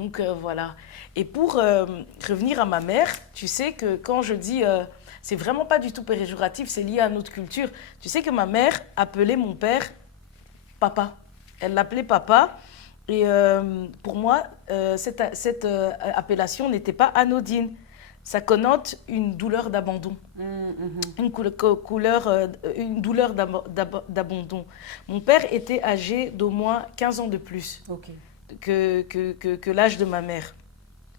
Donc voilà. Et pour revenir à ma mère, tu sais que quand je dis, c'est vraiment pas du tout péjoratif, c'est lié à notre culture. Tu sais que ma mère appelait mon père papa. Elle l'appelait papa. Et pour moi, cette appellation n'était pas anodine. Ça connote une douleur d'abandon, une douleur d'abandon. Mon père était âgé d'au moins 15 ans de plus Ok. que l'âge de ma mère.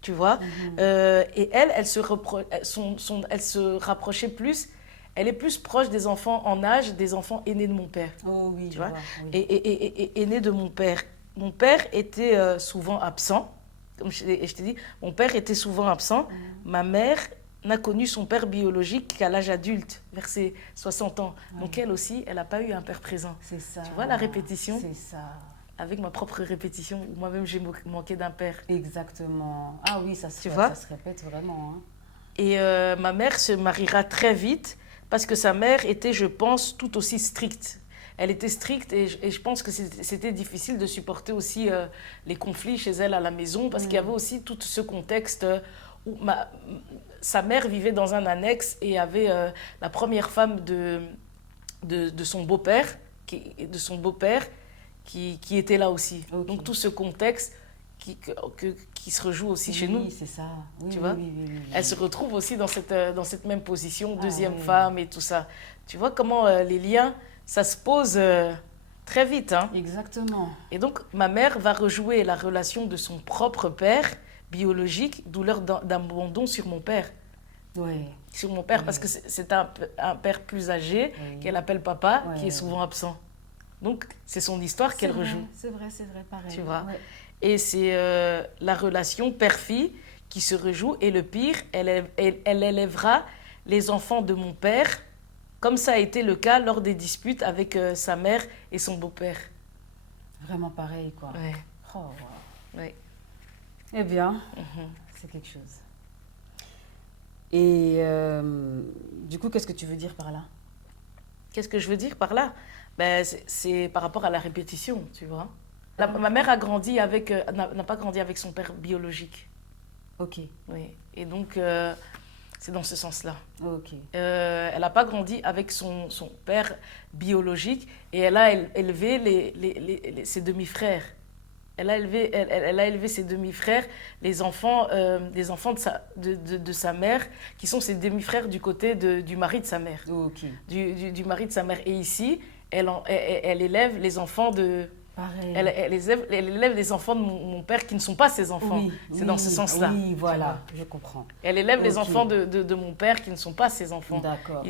Tu vois. Et elle elle se rapprochait plus, elle est plus proche des enfants en âge des enfants aînés de mon père. Oh oui, Tu je vois. vois. Oui. Et aîné de mon père. Mon père était souvent absent. Comme je t'ai dit, mon père était souvent absent. Ma mère n'a connu son père biologique qu'à l'âge adulte, vers ses 60 ans. Donc elle aussi, elle n'a pas eu un père présent. C'est ça. Tu vois la répétition? C'est ça. Avec ma propre répétition, où moi-même j'ai manqué d'un père. Exactement. Ah oui, ça Tu vois? ça se répète vraiment. Hein. Et ma mère se mariera très vite parce que sa mère était, je pense, tout aussi stricte. Elle était stricte et je pense que c'était difficile de supporter aussi les conflits chez elle à la maison parce qu'il y avait aussi tout ce contexte où sa mère vivait dans un annexe et avait la première femme de son beau-père, qui était là aussi. Ok. Donc tout ce contexte qui se rejoue aussi chez nous. Oui, c'est ça. Oui, Tu oui, vois, oui. elle se retrouve aussi dans cette même position, deuxième oui. femme et tout ça. Tu vois comment les liens, ça se pose très vite. Hein. Exactement. Et donc, ma mère va rejouer la relation de son propre père biologique, douleur d'abandon sur mon père. Oui. Sur mon père, parce que c'est un père plus âgé, qu'elle appelle papa, qui est souvent absent. Donc, c'est son histoire qu'elle rejoue. C'est vrai, pareil. Tu vois. Ouais. Et c'est la relation père-fille qui se rejoue. Et le pire, elle élèvera les enfants de mon père, comme ça a été le cas lors des disputes avec sa mère et son beau-père. Vraiment pareil, quoi. Ouais. Oh, wow. Ouais. Eh bien, c'est quelque chose. Et du coup, qu'est-ce que tu veux dire par là? Qu'est-ce que je veux dire par là? Ben, c'est par rapport à la répétition, tu vois. Ma mère a grandi avec, n'a pas grandi avec son père biologique. Ok. Oui. Et donc, c'est dans ce sens-là. Ok. Elle n'a pas grandi avec son père biologique et elle a élevé ses demi-frères. Elle a élevé ses demi-frères, les enfants de sa mère, qui sont ses demi-frères du côté du mari de sa mère. Ok. Du mari de sa mère. Et ici, elle élève les enfants de... Pareil. Elle élève les enfants de mon père qui ne sont pas ses enfants. Oui, c'est dans ce sens-là. Oui, voilà, je comprends. Elle élève les enfants de mon père qui ne sont pas ses enfants. D'accord.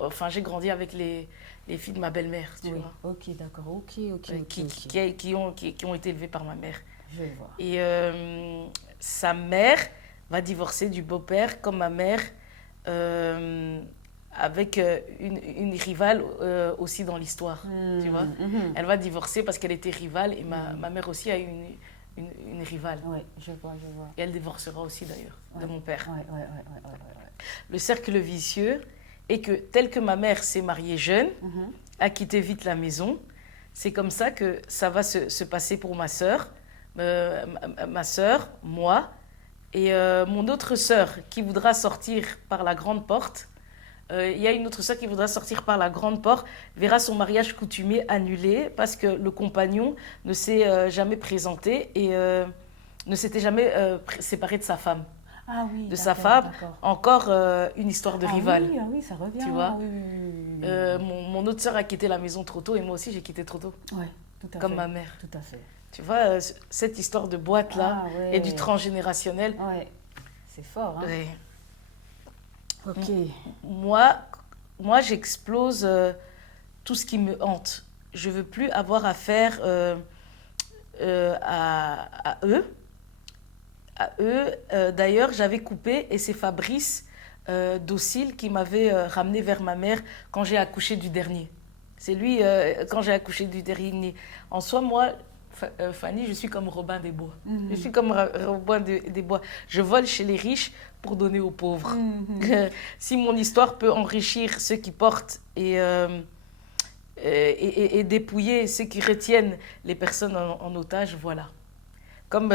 Enfin, j'ai grandi avec les filles de ma belle-mère, tu vois. Ok, d'accord. Ok. Qui ont été élevées par ma mère. Je vois. Et sa mère va divorcer du beau-père comme ma mère, avec une rivale aussi dans l'histoire, tu vois. Elle va divorcer parce qu'elle était rivale et ma mère aussi a une rivale. Oui, je vois. Et elle divorcera aussi d'ailleurs de mon père. Ouais. Le cercle vicieux est que tel que ma mère s'est mariée jeune, a quitté vite la maison, c'est comme ça que ça va se passer pour ma sœur, moi et mon autre sœur qui voudra sortir par la grande porte. Il y a une autre sœur qui voudra sortir par la grande porte, verra son mariage coutumier annulé parce que le compagnon ne s'est jamais présenté et ne s'était jamais séparé de sa femme. Ah oui, de sa femme, encore une histoire de rivale. Oui, ça revient. Tu vois, oui. Mon autre sœur a quitté la maison trop tôt et moi aussi j'ai quitté trop tôt. Oui, tout à fait. Comme ma mère. Tout à fait. Tu vois, cette histoire de boîte-là et du transgénérationnel. Oui, c'est fort. Hein? Ouais. Ok. Moi j'explose tout ce qui me hante. Je ne veux plus avoir affaire à eux. D'ailleurs, j'avais coupé et c'est Fabrice Docile qui m'avait ramené vers ma mère quand j'ai accouché du dernier. C'est lui, quand j'ai accouché du dernier. En soi, moi, Fanny, je suis comme Robin des Bois. Je suis comme Robin des Bois. Je vole chez les riches pour donner aux pauvres. Si mon histoire peut enrichir ceux qui portent et dépouiller ceux qui retiennent les personnes en otage, voilà. comme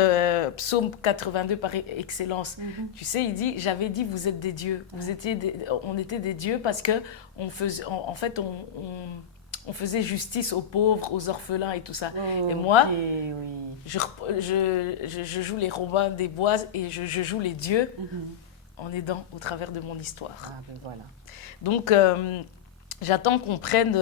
Psaume 82 par excellence. Tu sais, il dit, j'avais dit, vous êtes des dieux. On était des dieux parce que en fait, on faisait justice aux pauvres, aux orphelins et tout ça. Oh, et moi, oui. je joue les Robins des Bois et je joue les dieux en aidant au travers de mon histoire. Ah, ben voilà. Donc, j'attends qu'on prenne,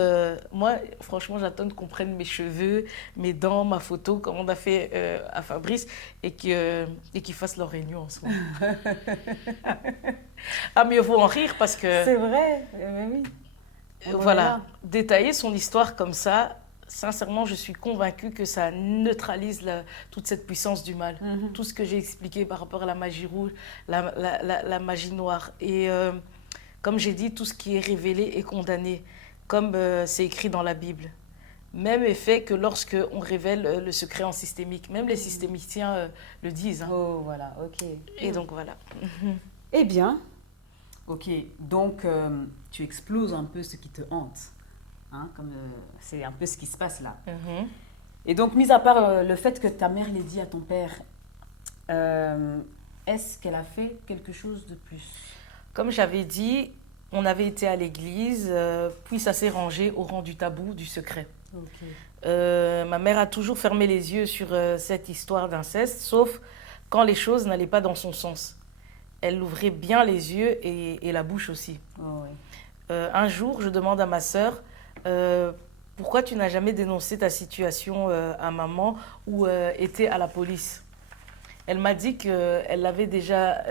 moi, franchement, j'attends qu'on prenne mes cheveux, mes dents, ma photo, comme on a fait à Fabrice, et qu'ils fassent leur réunion ensemble. Ah, mais il faut en rire parce que... C'est vrai, mais oui. Voilà, détailler son histoire comme ça, sincèrement, je suis convaincue que ça neutralise toute cette puissance du mal. Tout ce que j'ai expliqué par rapport à la magie rouge, la magie noire. Et comme j'ai dit, tout ce qui est révélé est condamné, comme c'est écrit dans la Bible. Même effet que lorsque on révèle le secret en systémique. Même les systémiciens le disent. Hein. Oh, voilà, ok. Et donc, voilà. Eh bien, ok, donc tu exploses un peu ce qui te hante. Hein, c'est un peu ce qui se passe là. Et donc, mis à part le fait que ta mère l'ait dit à ton père, est-ce qu'elle a fait quelque chose de plus? Comme j'avais dit, on avait été à l'église, puis ça s'est rangé au rang du tabou, du secret. Okay. Ma mère a toujours fermé les yeux sur cette histoire d'inceste, sauf quand les choses n'allaient pas dans son sens. Elle ouvrait bien les yeux et la bouche aussi. Oh, oui. Un jour, je demande à ma sœur, pourquoi tu n'as jamais dénoncé ta situation à maman ou été à la police? Elle m'a dit qu'elle l'avait déjà,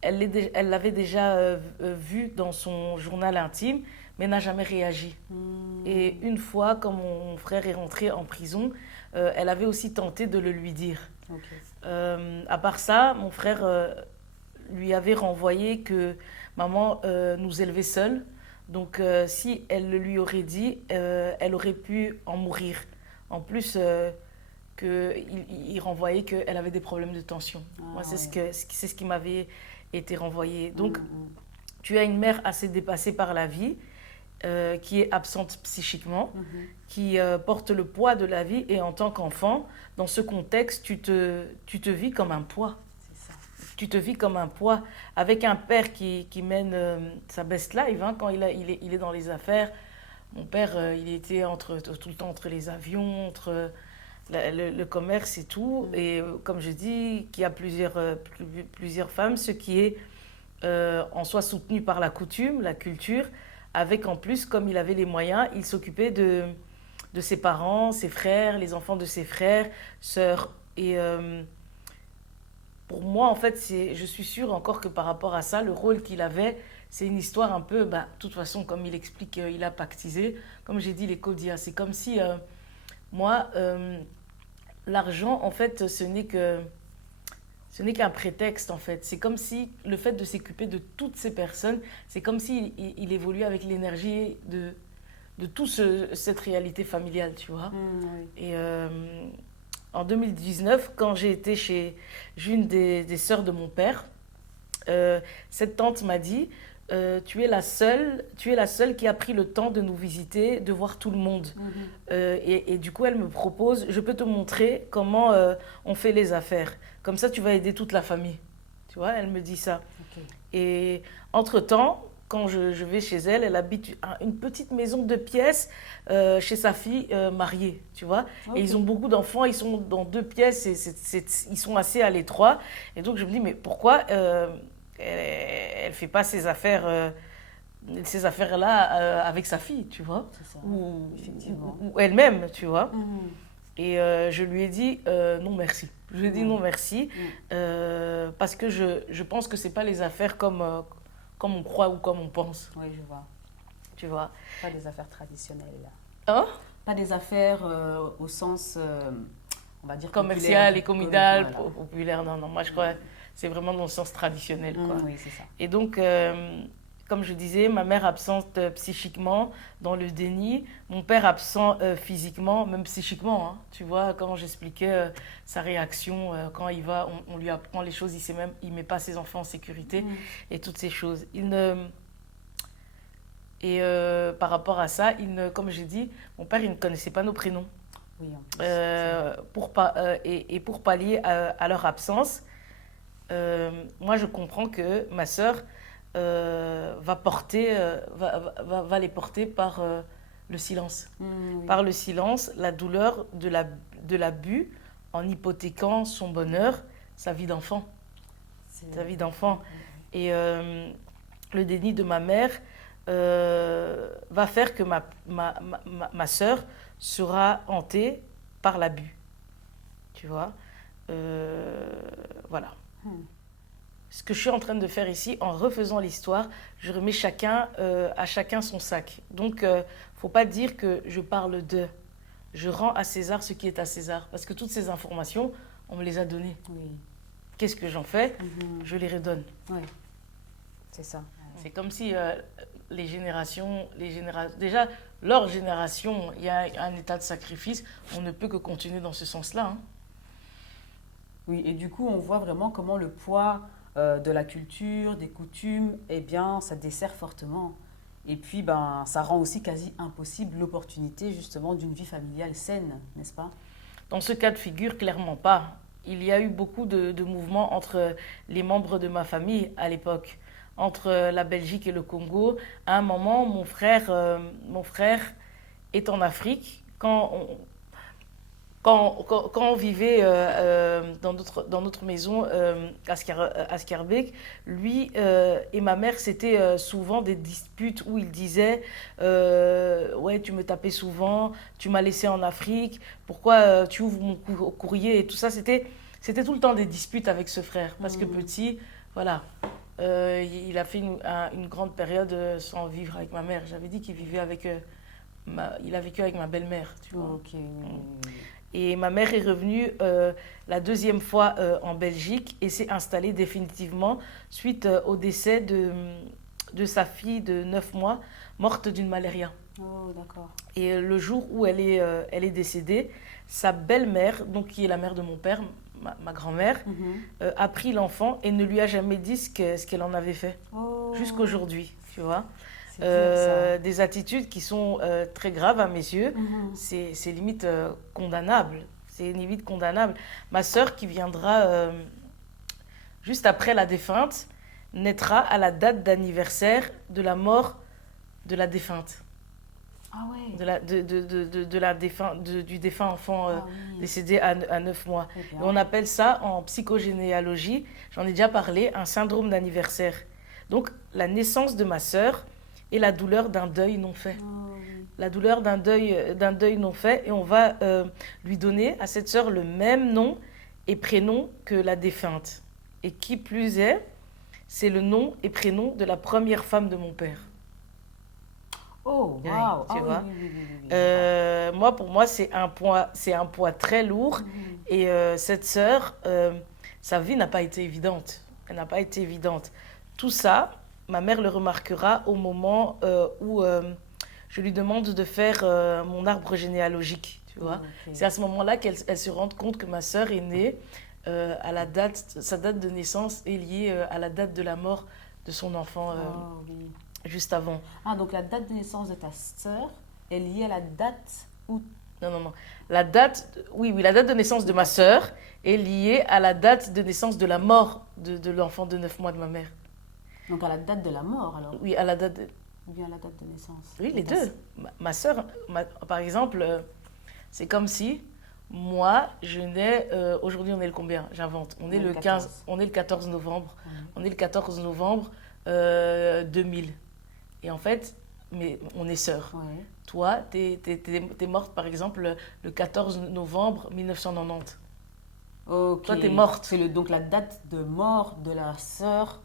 elle l'avait déjà vu dans son journal intime, mais n'a jamais réagi. Et une fois, quand mon frère est rentré en prison, elle avait aussi tenté de le lui dire. Okay. À part ça, mon frère lui avait renvoyé que maman nous élevait seuls. Donc, si elle le lui aurait dit, elle aurait pu en mourir. En plus, il renvoyait qu'elle avait des problèmes de tension. Moi, c'est ce qui m'avait été renvoyé. Donc, tu as une mère assez dépassée par la vie, qui est absente psychiquement, qui porte le poids de la vie. Et en tant qu'enfant, dans ce contexte, tu te vis comme un poids. Tu te vis comme un poids avec un père qui mène sa best life. Hein, quand il est dans les affaires, mon père, il était tout le temps entre les avions, entre le commerce et tout. Et comme je dis, qu'il y a plusieurs femmes, ce qui est en soi soutenu par la coutume, la culture, avec en plus, comme il avait les moyens, il s'occupait de ses parents, ses frères, les enfants de ses frères, sœurs. Et pour moi, en fait, je suis sûre encore que par rapport à ça, le rôle qu'il avait, c'est une histoire un peu, de toute façon, comme il explique, il a pactisé. Comme j'ai dit, les Kodia, c'est comme si, moi, l'argent, en fait, ce n'est qu'un prétexte, en fait. C'est comme si le fait de s'occuper de toutes ces personnes, c'est comme s'il il évoluait avec l'énergie de toute cette réalité familiale, tu vois. Oui. Et en 2019, quand j'ai été chez une des sœurs de mon père, cette tante m'a dit tu es la seule qui a pris le temps de nous visiter, de voir tout le monde. Et du coup, elle me propose, je peux te montrer comment on fait les affaires. Comme ça, tu vas aider toute la famille. Tu vois, elle me dit ça. Okay. Et entre-temps, quand je vais chez elle, elle habite une petite maison de pièces chez sa fille mariée, tu vois. Okay. Et ils ont beaucoup d'enfants, ils sont dans 2 pièces, ils sont assez à l'étroit. Et donc, je me dis, mais pourquoi elle ne fait pas ces affaires-là avec sa fille, tu vois, ça, ou elle-même, tu vois. Et je lui ai dit non merci. Je lui ai dit non merci parce que je pense que ce n'est pas les affaires comme on croit ou comme on pense. Oui, je vois. Tu vois. Pas des affaires traditionnelles. Hein? Pas des affaires au sens, on va dire, commercial et communal, voilà. Populaire. Non, moi je crois c'est vraiment dans le sens traditionnel. Quoi. Oui, c'est ça. Et donc, comme je disais, ma mère absente psychiquement, dans le déni, mon père absent physiquement, même psychiquement. Hein. Tu vois, quand j'expliquais sa réaction, quand il va, on lui apprend les choses, il met pas ses enfants en sécurité et toutes ces choses. Et par rapport à ça, comme j'ai dit, mon père, il ne connaissait pas nos prénoms. Oui, en plus. Et pour pallier à leur absence, moi je comprends que ma sœur va les porter par le silence. Oui. Par le silence, la douleur de l'abus en hypothéquant son bonheur, sa vie d'enfant. Sa vie d'enfant. Et le déni de ma mère va faire que ma sœur sera hantée par l'abus. Tu vois, voilà. Ce que je suis en train de faire ici, en refaisant l'histoire, je remets à chacun son sac. Donc, faut pas dire que je parle de. Je rends à César ce qui est à César. Parce que toutes ces informations, on me les a données. Oui. Qu'est-ce que j'en fais? Je les redonne. Oui, c'est ça. C'est comme si les générations, déjà, leur génération, il y a un état de sacrifice. On ne peut que continuer dans ce sens-là. Hein. Oui, et du coup, on voit vraiment comment le poids de la culture, des coutumes, eh bien, ça dessert fortement. Et puis, ben, ça rend aussi quasi impossible l'opportunité, justement, d'une vie familiale saine, n'est-ce pas? Dans ce cas de figure, clairement pas. Il y a eu beaucoup de mouvements entre les membres de ma famille à l'époque, entre la Belgique et le Congo. À un moment, mon frère est en Afrique. Quand on vivait dans notre maison à Schaerbeek, lui et ma mère, c'était souvent des disputes où il disait ouais, tu me tapais souvent, tu m'as laissé en Afrique, pourquoi tu ouvres mon courrier et tout ça. C'était tout le temps des disputes avec ce frère. Parce que petit, voilà, il a fait une grande période sans vivre avec ma mère. J'avais dit qu'il vivait avec... il a vécu avec ma belle-mère, tu vois. Ok. Et ma mère est revenue la deuxième fois en Belgique et s'est installée définitivement suite au décès de sa fille de 9 mois, morte d'une malaria. Oh, d'accord. Et le jour où elle est décédée, sa belle-mère, donc qui est la mère de mon père, ma grand-mère, a pris l'enfant et ne lui a jamais dit ce qu'elle en avait fait. Oh. Jusqu'aujourd'hui, tu vois. C'est dur, ça. Des attitudes qui sont très graves à mes yeux. C'est limite condamnable. C'est limite condamnable. Ma sœur, qui viendra juste après la défunte, naîtra à la date d'anniversaire de la mort de la défunte. Ah ouais. Du défunt enfant Oui. décédé à 9 mois. Très bien. Et on appelle ça en psychogénéalogie, j'en ai déjà parlé, un syndrome d'anniversaire. Donc la naissance de ma sœur et la douleur d'un deuil non fait. Oh, oui. La douleur d'un deuil non fait. Et on va lui donner à cette sœur le même nom et prénom que la défunte. Et qui plus est, c'est le nom et prénom de la première femme de mon père. Oh, Oui, waouh. tu vois. Oui. Moi, pour moi, c'est un poids très lourd. Et cette sœur, sa vie n'a pas été évidente. Elle n'a pas été évidente. Tout ça, ma mère le remarquera au moment où je lui demande de faire mon arbre généalogique. Tu vois. Okay. C'est à ce moment-là qu'elle se rend compte que ma sœur est née sa date de naissance est liée à la date de la mort de son enfant oui. juste avant. Ah, donc la date de naissance de ta sœur est liée à la date où... Non. La date, oui, la date de naissance de ma sœur est liée à la date de naissance de la mort de l'enfant de 9 mois de ma mère. Donc à la date de la mort, alors? Oui, à la date de... Ou bien à la date de naissance? Oui, les deux. Ma sœur, par exemple, c'est comme si moi, je nais... aujourd'hui, on est le combien? J'invente. On est le 15, on est le 14 novembre. On est le 14 novembre 2000. Et en fait, mais on est sœurs. Ouais. Toi, t'es morte, par exemple, le 14 novembre 1990. Ok. Toi, t'es morte. C'est donc la date de mort de la sœur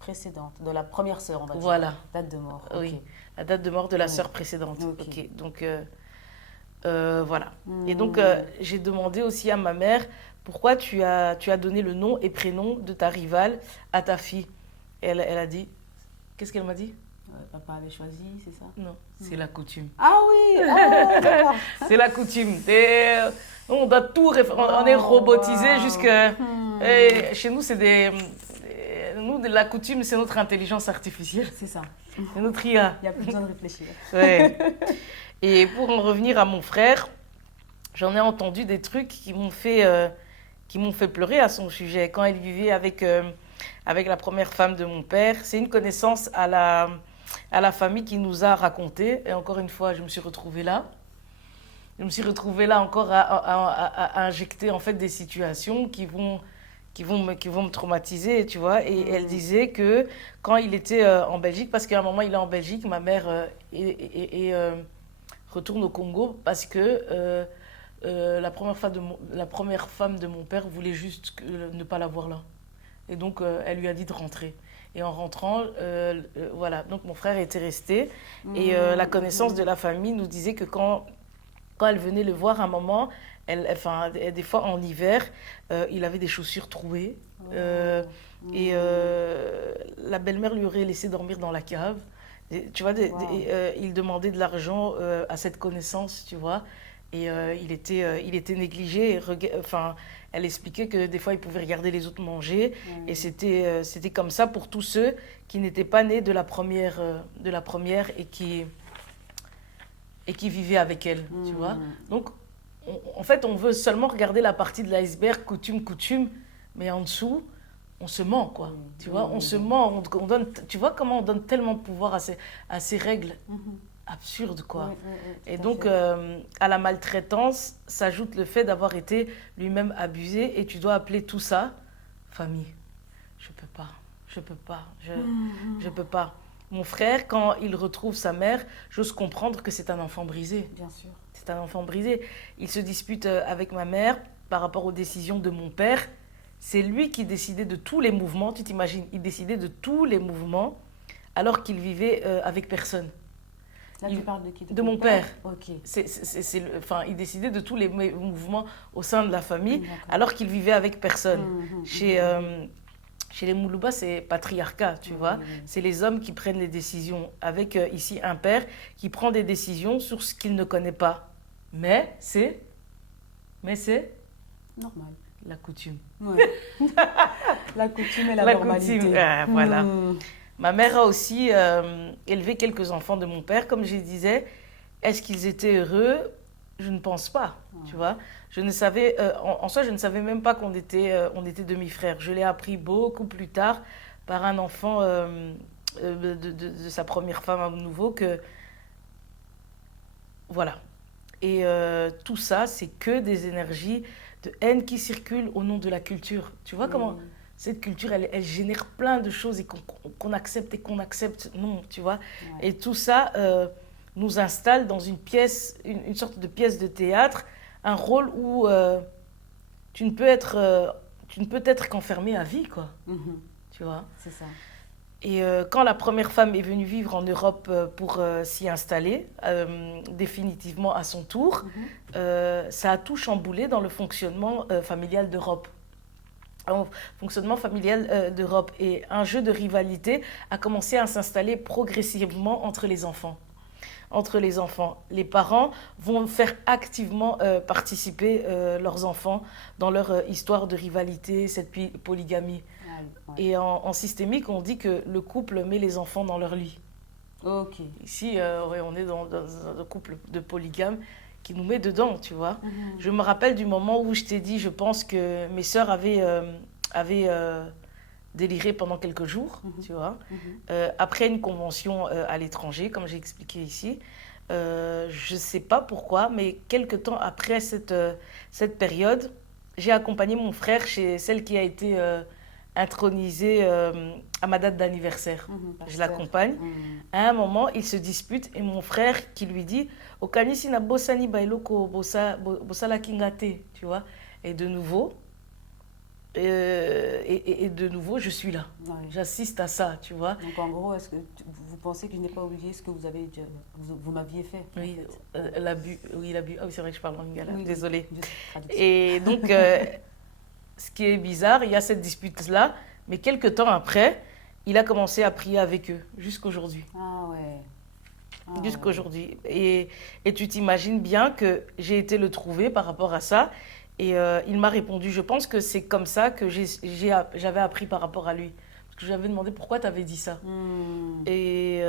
précédente, de la première sœur, on va dire. Voilà. Date de mort. Oui, Okay. la date de mort de la sœur précédente. Ok. Donc, voilà. Et donc, j'ai demandé aussi à ma mère pourquoi tu as donné le nom et prénom de ta rivale à ta fille. Et elle a dit... Qu'est-ce qu'elle m'a dit? Papa avait choisi, c'est ça? Non, c'est la coutume. Ah oui, d'accord. C'est la coutume. On doit tout... On est robotisé jusque... Chez nous, c'est des... Nous, la coutume, c'est notre intelligence artificielle. C'est ça. C'est notre IA. Il n'y a plus besoin de réfléchir. Ouais. Et pour en revenir à mon frère, j'en ai entendu des trucs qui m'ont fait pleurer à son sujet. Quand elle vivait avec la première femme de mon père, c'est une connaissance à la famille qui nous a raconté. Et encore une fois, je me suis retrouvée là. Je me suis retrouvée là encore à injecter en fait des situations qui vont me traumatiser, tu vois. Et elle disait que quand il était en Belgique, parce qu'à un moment il est en Belgique, ma mère retourne au Congo parce que la première femme de mon père voulait juste ne pas la voir là. Et donc elle lui a dit de rentrer. Et en rentrant, voilà, donc mon frère était resté. Et la connaissance de la famille nous disait que quand elle venait le voir à un moment, des fois en hiver, il avait des chaussures trouées. Et la belle-mère lui aurait laissé dormir dans la cave. Tu vois, il demandait de l'argent à cette connaissance, tu vois. Et il était négligé. Elle expliquait que des fois, il pouvait regarder les autres manger. Et c'était comme ça pour tous ceux qui n'étaient pas nés de la première et qui vivaient avec elle, tu vois. Donc, en fait, on veut seulement regarder la partie de l'iceberg, coutume, mais en dessous, on se ment, quoi. Tu vois, on se ment. On donne, tu vois comment on donne tellement de pouvoir à ces règles absurdes, quoi. Et donc, à la maltraitance s'ajoute le fait d'avoir été lui-même abusé, et tu dois appeler tout ça famille. Je peux pas. Je peux pas. Mon frère, quand il retrouve sa mère, j'ose comprendre que c'est un enfant brisé. Bien sûr. C'est un enfant brisé. Il se dispute avec ma mère par rapport aux décisions de mon père. C'est lui qui décidait de tous les mouvements. Tu t'imagines, il décidait de tous les mouvements alors qu'il vivait avec personne. Là, tu parles de qui? De mon père. Ok. Il décidait de tous les mouvements au sein de la famille alors qu'il vivait avec personne. Chez les Moulouba, c'est patriarcat, tu vois. C'est les hommes qui prennent les décisions, avec ici un père qui prend des décisions sur ce qu'il ne connaît pas. Mais c'est normal. La coutume. Ouais. La coutume et la normalité. Coutume, voilà. Ma mère a aussi élevé quelques enfants de mon père, comme je disais. Est-ce qu'ils étaient heureux? Je ne pense pas, tu vois. Je ne savais, en soi, je ne savais même pas qu'on était demi-frères. Je l'ai appris beaucoup plus tard par un enfant de sa première femme à nouveau que... Voilà. Et tout ça, c'est que des énergies de haine qui circulent au nom de la culture. Tu vois comment cette culture, elle génère plein de choses et qu'on accepte et qu'on accepte. Non, tu vois. Ouais. Et tout ça nous installe dans une pièce, une sorte de pièce de théâtre, un rôle où tu ne peux être qu'enfermé à vie, quoi. Tu vois. C'est ça. Et quand la première femme est venue vivre en Europe pour s'y installer, définitivement à son tour, ça a tout chamboulé dans le fonctionnement familial d'Europe. Fonctionnement familial d'Europe. Et un jeu de rivalité a commencé à s'installer progressivement entre les enfants. Les parents vont faire activement participer leurs enfants dans leur histoire de rivalité, cette polygamie. Ouais. Et en systémique, on dit que le couple met les enfants dans leur lit. Ok. Ici, on est dans un couple de polygame qui nous met dedans, tu vois. Je me rappelle du moment où je t'ai dit, je pense que mes sœurs avaient déliré pendant quelques jours, tu vois. Après une convention à l'étranger, comme j'ai expliqué ici. Je ne sais pas pourquoi, mais quelques temps après cette période, j'ai accompagné mon frère chez celle qui a été intronisée à ma date d'anniversaire. Je l'accompagne. À un moment, ils se disputent et mon frère qui lui dit « Okanisi na bosani bailoko bosala kingate », tu vois. Et de nouveau, je suis là. Ouais. J'assiste à ça, tu vois. Donc en gros, est-ce que vous pensez que je n'ai pas oublié ce que vous m'aviez fait? Oui, en fait. L'abus. Ah oui, c'est vrai que je parle en lingala. Oui, désolée. Oui. Et donc, ce qui est bizarre, il y a cette dispute-là, mais quelques temps après, il a commencé à prier avec eux, jusqu'aujourd'hui. Ah ouais. Jusqu'aujourd'hui. Et tu t'imagines bien que j'ai été le trouver par rapport à ça. Et il m'a répondu, je pense que c'est comme ça que j'avais appris par rapport à lui. Parce que je lui avais demandé pourquoi tu avais dit ça. Et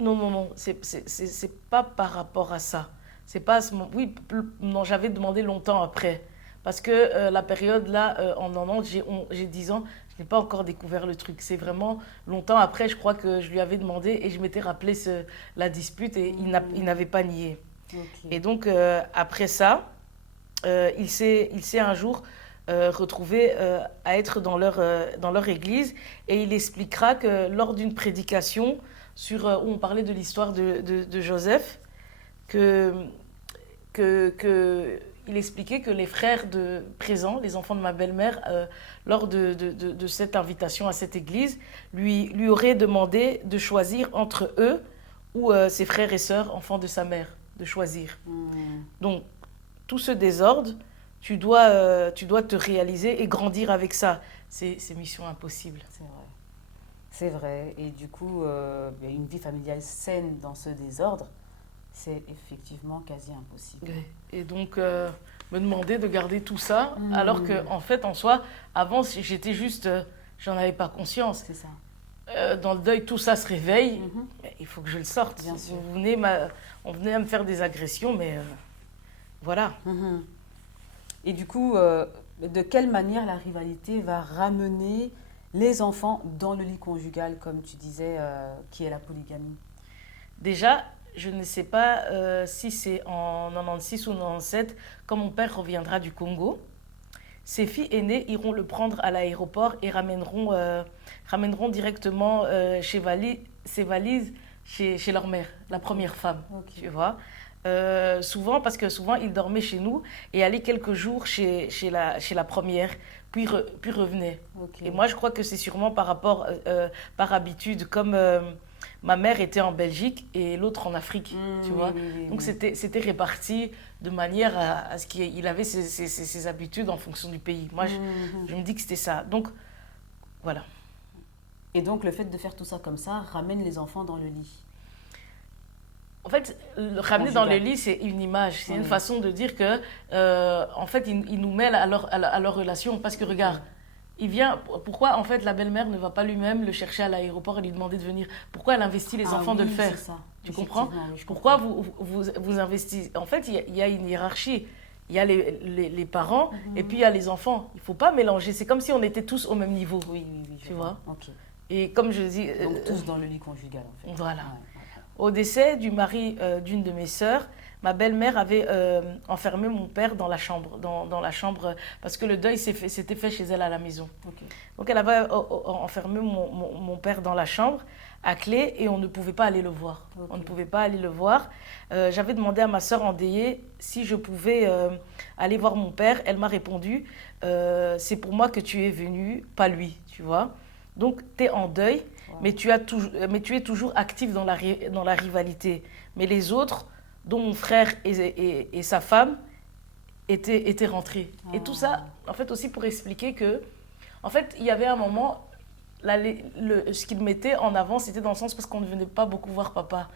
Non, non, non, c'est pas par rapport à ça. C'est pas à ce moment. Oui, non, j'avais demandé longtemps après. Parce que la période là, en 90, j'ai 10 ans, je n'ai pas encore découvert le truc. C'est vraiment longtemps après, je crois que je lui avais demandé et je m'étais rappelé la dispute et il n'avait pas nié. Ok. Et donc, après ça, il s'est un jour retrouvé à être dans leur église et il expliquera que lors d'une prédication où on parlait de l'histoire de Joseph, que, il expliquait que les frères présents, les enfants de ma belle-mère, lors de cette invitation à cette église, lui auraient demandé de choisir entre eux ou ses frères et sœurs, enfants de sa mère, de choisir. Donc, tout ce désordre, tu dois te réaliser et grandir avec ça. C'est mission impossible. C'est vrai. C'est vrai. Et du coup, une vie familiale saine dans ce désordre, c'est effectivement quasi impossible. Et donc, me demander de garder tout ça, alors que, en fait, en soi, avant, j'étais juste, j'en avais pas conscience. C'est ça. Dans le deuil, tout ça se réveille. Mais il faut que je le sorte. Bien sûr. On venait à me faire des agressions, mais voilà. Et du coup, de quelle manière la rivalité va ramener les enfants dans le lit conjugal, comme tu disais, qui est la polygamie? Déjà, je ne sais pas si c'est en 96 ou 97, quand mon père reviendra du Congo, ses filles aînées iront le prendre à l'aéroport et ramèneront directement ses valises chez leur mère, la première femme, tu vois. Souvent, parce que souvent, il dormait chez nous et allait quelques jours chez la première, puis revenait. Et moi, je crois que c'est sûrement par habitude, comme ma mère était en Belgique et l'autre en Afrique, tu vois. Donc, c'était réparti de manière à ce qu'il avait ses habitudes en fonction du pays. Moi, je me dis que c'était ça. Donc, voilà. Et donc, le fait de faire tout ça comme ça ramène les enfants dans le lit. En fait, le ramener dans le lit, c'est une image, c'est une façon de dire que, en fait, il nous mêle à leur relation. Parce que regarde, pourquoi en fait la belle-mère ne va pas lui-même le chercher à l'aéroport et lui demander de venir? Pourquoi elle investit les enfants de le faire? Ça. Tu comprends? Pourquoi vous investissez? En fait, il y a une hiérarchie. Il y a les parents et puis il y a les enfants. Il ne faut pas mélanger. C'est comme si on était tous au même niveau. Oui, tu vois? Okay. Et comme je dis... Donc tous dans le lit conjugal, en fait. Voilà. Au décès du mari d'une de mes sœurs, ma belle-mère avait enfermé mon père dans la chambre, parce que le deuil s'était fait chez elle à la maison. Donc elle avait enfermé mon père dans la chambre à clé et on ne pouvait pas aller le voir. On ne pouvait pas aller le voir. J'avais demandé à ma sœur endeuillée si je pouvais aller voir mon père. Elle m'a répondu c'est pour moi que tu es venue, pas lui, tu vois. Donc tu es en deuil. Mais tu es toujours actif dans la rivalité. Mais les autres, dont mon frère et sa femme, étaient rentrés. Et tout ça, en fait, aussi pour expliquer que, en fait, il y avait un moment, ce qu'il mettait en avant, c'était dans le sens parce qu'on ne venait pas beaucoup voir papa.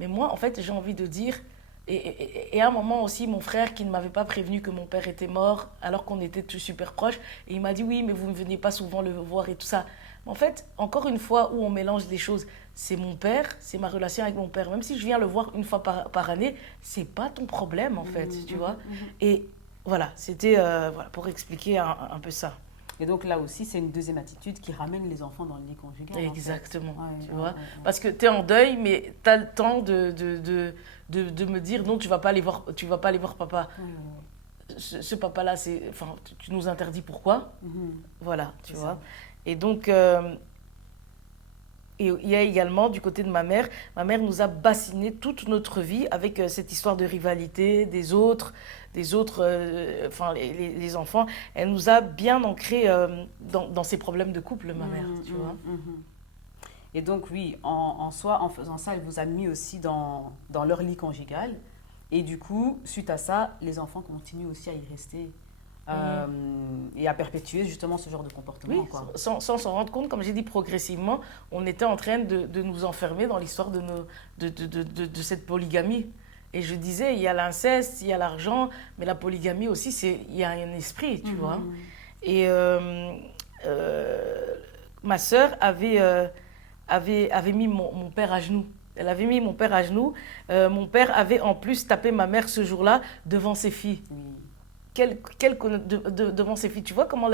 Mais moi, en fait, j'ai envie de dire, et à un moment aussi, mon frère qui ne m'avait pas prévenu que mon père était mort, alors qu'on était tous super proches, et il m'a dit, oui, mais vous ne venez pas souvent le voir et tout ça. En fait, encore une fois, où on mélange les choses, c'est mon père, c'est ma relation avec mon père. Même si je viens le voir une fois par année, c'est pas ton problème, en fait, tu vois. Et voilà, c'était pour expliquer un peu ça. Et donc là aussi, c'est une deuxième attitude qui ramène les enfants dans le lit conjugal. Exactement, en fait. Tu vois. Parce que tu es en deuil, mais tu as le temps de me dire non, tu vas pas aller voir papa. Ce papa-là, tu nous interdis pourquoi? Voilà, tu vois. Et donc, il y a également du côté de ma mère nous a bassiné toute notre vie avec cette histoire de rivalité des autres, les enfants. Elle nous a bien ancrés dans ses problèmes de couple, ma mère, tu vois. Et donc, oui, en soi, en faisant ça, elle vous a mis aussi dans leur lit conjugal. Et du coup, suite à ça, les enfants continuent aussi à y rester. Et à perpétuer justement ce genre de comportement. Oui, quoi. Sans s'en rendre compte, comme j'ai dit progressivement, on était en train de nous enfermer dans l'histoire de cette polygamie. Et je disais, il y a l'inceste, il y a l'argent, mais la polygamie aussi, il y a un esprit, tu vois. Et ma sœur avait mis mon père à genoux Elle avait mis mon père à genoux. Mon père avait en plus tapé ma mère ce jour-là devant ses filles. Devant ses filles. Tu vois comment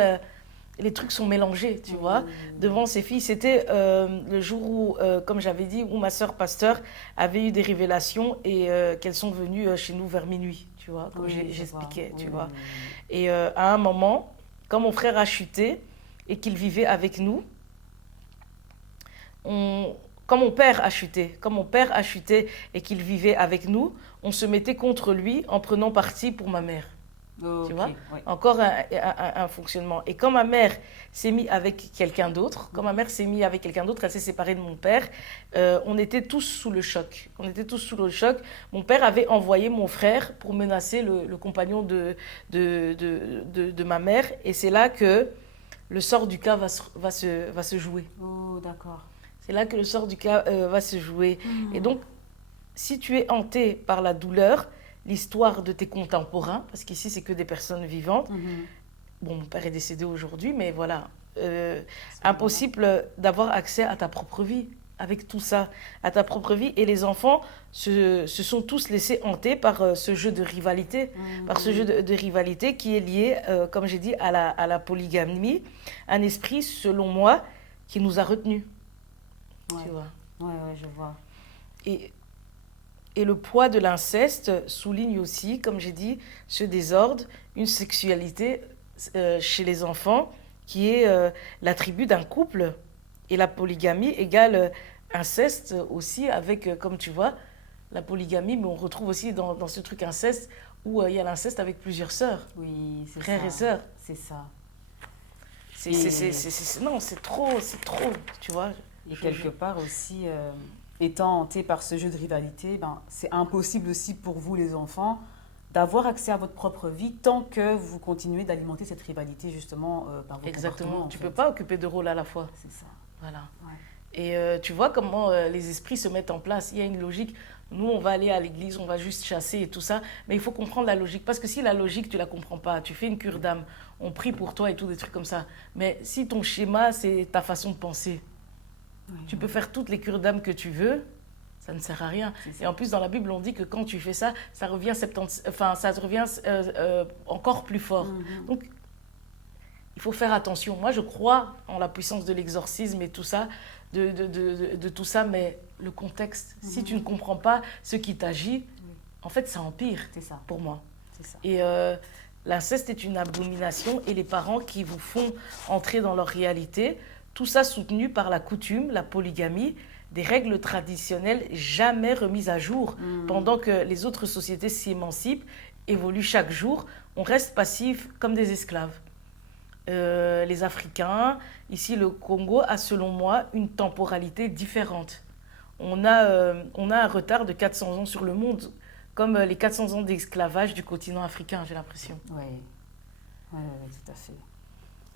les trucs sont mélangés, tu vois. Devant ses filles, c'était le jour où, comme j'avais dit, où ma sœur pasteur avait eu des révélations et qu'elles sont venues chez nous vers minuit, tu vois, comme j'expliquais, tu vois. Et à un moment, quand mon frère a chuté et qu'il vivait avec nous, quand mon père a chuté et qu'il vivait avec nous, on se mettait contre lui en prenant parti pour ma mère. Tu vois, encore un fonctionnement. Et quand ma mère s'est mise avec quelqu'un d'autre, elle s'est séparée de mon père, on était tous sous le choc. Mon père avait envoyé mon frère pour menacer le compagnon de ma mère. Et c'est là que le sort du cas va se jouer. Oh, d'accord. C'est là que le sort du cas va se jouer. Et donc, si tu es hanté par la douleur, l'histoire de tes contemporains, parce qu'ici, c'est que des personnes vivantes. Bon, mon père est décédé aujourd'hui, mais voilà. Impossible d'avoir accès à ta propre vie, avec tout ça, à ta propre vie. Et les enfants se sont tous laissés hanter par ce jeu de rivalité, qui est lié, comme j'ai dit, à la polygamie. Un esprit, selon moi, qui nous a retenus. Tu vois. Ouais, je vois. Et le poids de l'inceste souligne aussi, comme j'ai dit, ce désordre, une sexualité chez les enfants qui est l'attribut d'un couple. Et la polygamie égale inceste aussi avec, comme tu vois, la polygamie, mais on retrouve aussi dans ce truc inceste où il y a l'inceste avec plusieurs sœurs. Oui, c'est ça. Frères et sœurs. C'est ça. Non, c'est trop, tu vois. Et quelque part aussi, étant hanté par ce jeu de rivalité, c'est impossible aussi pour vous, les enfants, d'avoir accès à votre propre vie tant que vous continuez d'alimenter cette rivalité, justement, par vos Exactement. Tu ne peux pas occuper deux rôles à la fois. C'est ça. Voilà. Ouais. Et tu vois comment les esprits se mettent en place. Il y a une logique. Nous, on va aller à l'église, on va juste chasser et tout ça. Mais il faut comprendre la logique. Parce que si la logique, tu ne la comprends pas, tu fais une cure d'âme, on prie pour toi et tout, des trucs comme ça. Mais si ton schéma, c'est ta façon de penser, tu peux faire toutes les cures d'âme que tu veux, ça ne sert à rien. Et en plus, dans la Bible, on dit que quand tu fais ça, ça revient encore plus fort. Donc, il faut faire attention. Moi, je crois en la puissance de l'exorcisme et tout ça, de tout ça, mais le contexte, si tu ne comprends pas ce qui t'agit, en fait, ça empire pour moi. Ça. Et l'inceste est une abomination et les parents qui vous font entrer dans leur réalité, tout ça soutenu par la coutume, la polygamie, des règles traditionnelles jamais remises à jour. Pendant que les autres sociétés s'émancipent, évoluent chaque jour, on reste passif comme des esclaves. Les Africains, ici le Congo, a selon moi une temporalité différente. On a un retard de 400 ans sur le monde, comme les 400 ans d'esclavage du continent africain, j'ai l'impression. Oui, tout à fait.